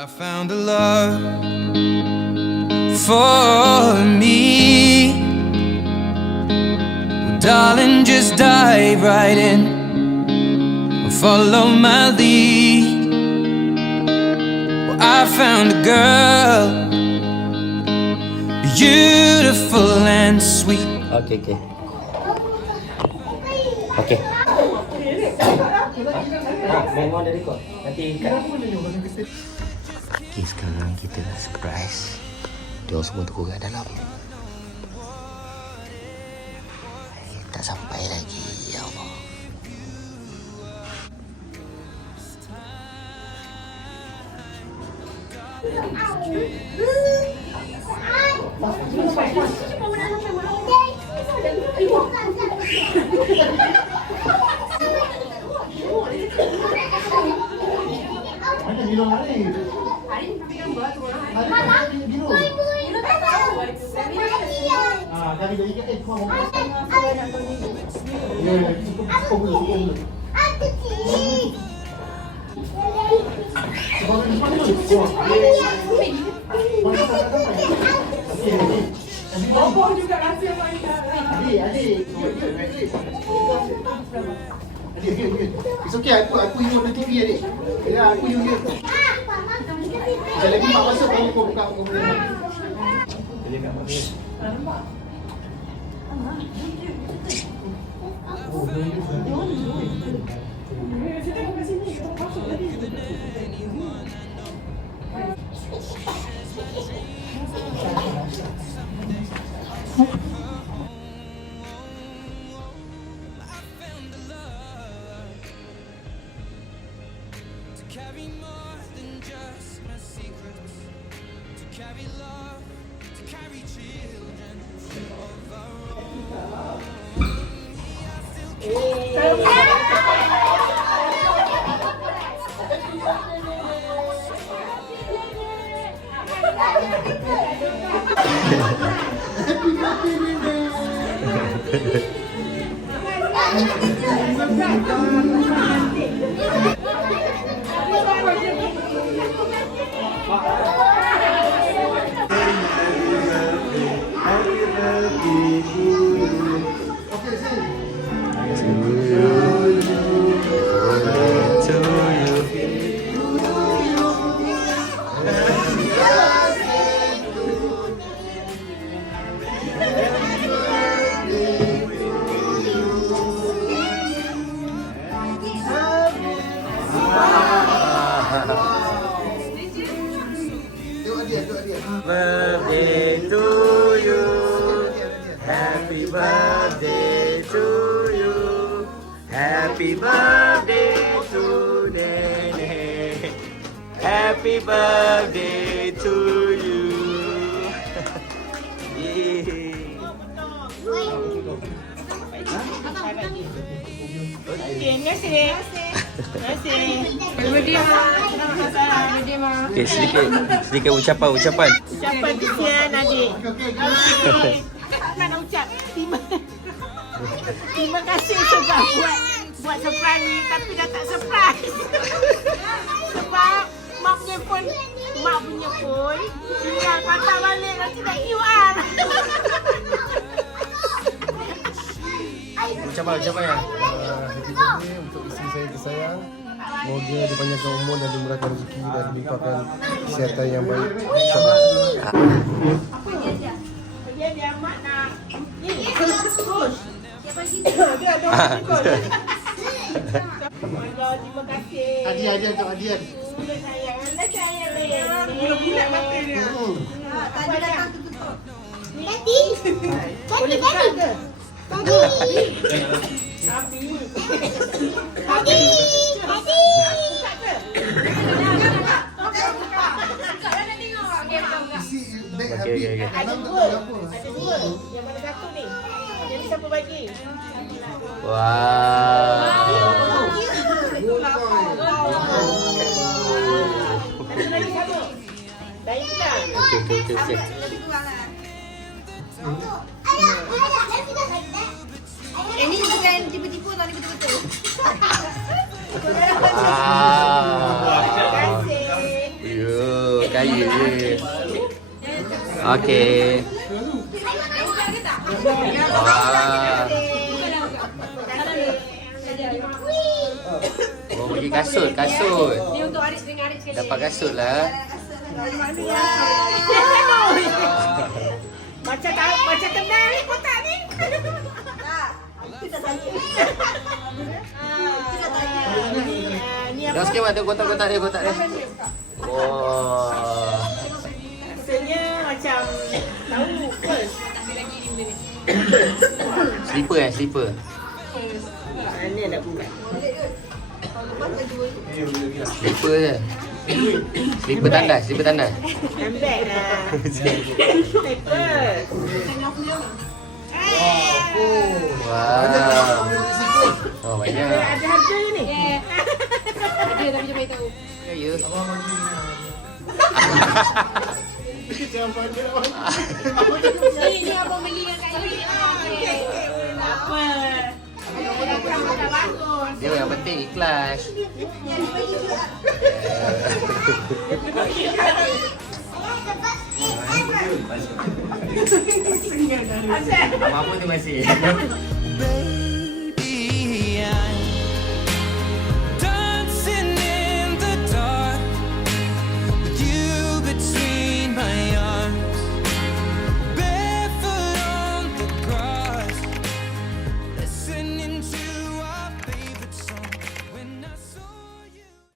I found a love for me. Well, darling, just dive right in. Follow my lead. Well, I found a girl, beautiful and sweet. Okay. Okay. Memang dari kau. Nanti kat. Okay, sekarang kita nak surprise. Diorang semua tunggu kat dalam. Tak sampai lagi, ya Allah. It's okay, aku use the TV adik. Ya, aku use dia. Sekali lagi mak masuk baru kau buka kau boleh. Boleh kat mana? Nampak. Carry more than just my secrets. To carry love, to carry children of our own. I still Birthday to you. Happy birthday to you. Happy birthday to Nene. Happy birthday to you. Terima kasih. Okay, sedikit ucapan. Ucapan kesian adik. Nak ucap. Terima kasih sebab buat surprise ni, tapi dah tak surprise. Sebab mak punya pun tinggal patah balik nanti tak QR. Ucapan ya. Happy birthday untuk isteri saya tersayang. Semoga dipanjangkan umur dan dimurahkan rezeki dan dilimpahkan kesihatan yang baik. InsyaAllah. Dia mak nak. Ni, push. Dia ada ikut. Terima kasih. Hadiah untuk hadiah. Sayang. Bulat mata dia. Tadi datang tutup. Daddy. Okay. Ada dua. Yang mana satu ni? Yang siapa bagi? Wow. Ada lagi sama. Lain tak? Okay. Ini bukan tipu-tipu tau, ni betul-betul. Terima kasih. Ya. Okey. Wah. Oh, bagi kasut. Ni untuk Aris dengan Aris sekali. Dapat kasut lah. Macam kenal ni kotak ni. Ni Dah sikit tu kotak-kotak dia. Wah. Rasanya macam tahu apa? Slipper. Mana nak buat? Slipper je. Slipper tandas. Ambek lah. Slipper. Wow. Oh, banyak. Ada harga ni? Ada tapi dia beritahu. Ya. Ni abang beli yang kat sini. Apa? Bagus. Dia yang penting ikhlas. Apa tu masih?